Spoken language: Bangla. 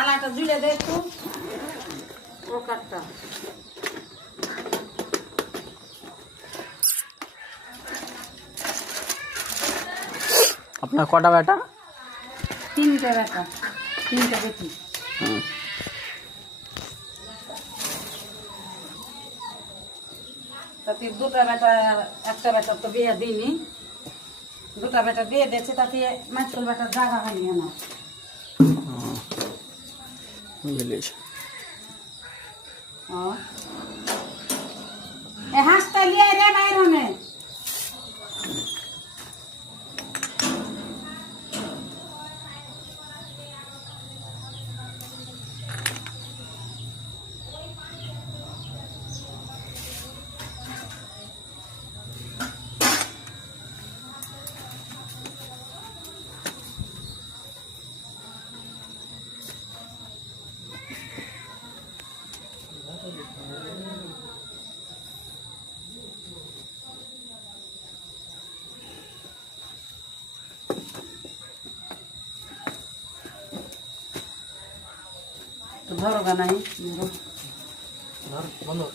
আলাটা জুড়ে দে একটু ও কাঠটা আপনার কটা বেটা? তিনটে বেটা, তিনটে বেটি। তাতে দুটা বেটা, একটা বেটা তো বিয়ে দিইনি, দুটা বেটা বিয়ে দিয়েছে, তাতে মাঝখান বেটার জায়গা হয়নি না। এ হাঁসটা লিয়ে রে বাইর হনে ধরো গানাই ধরো।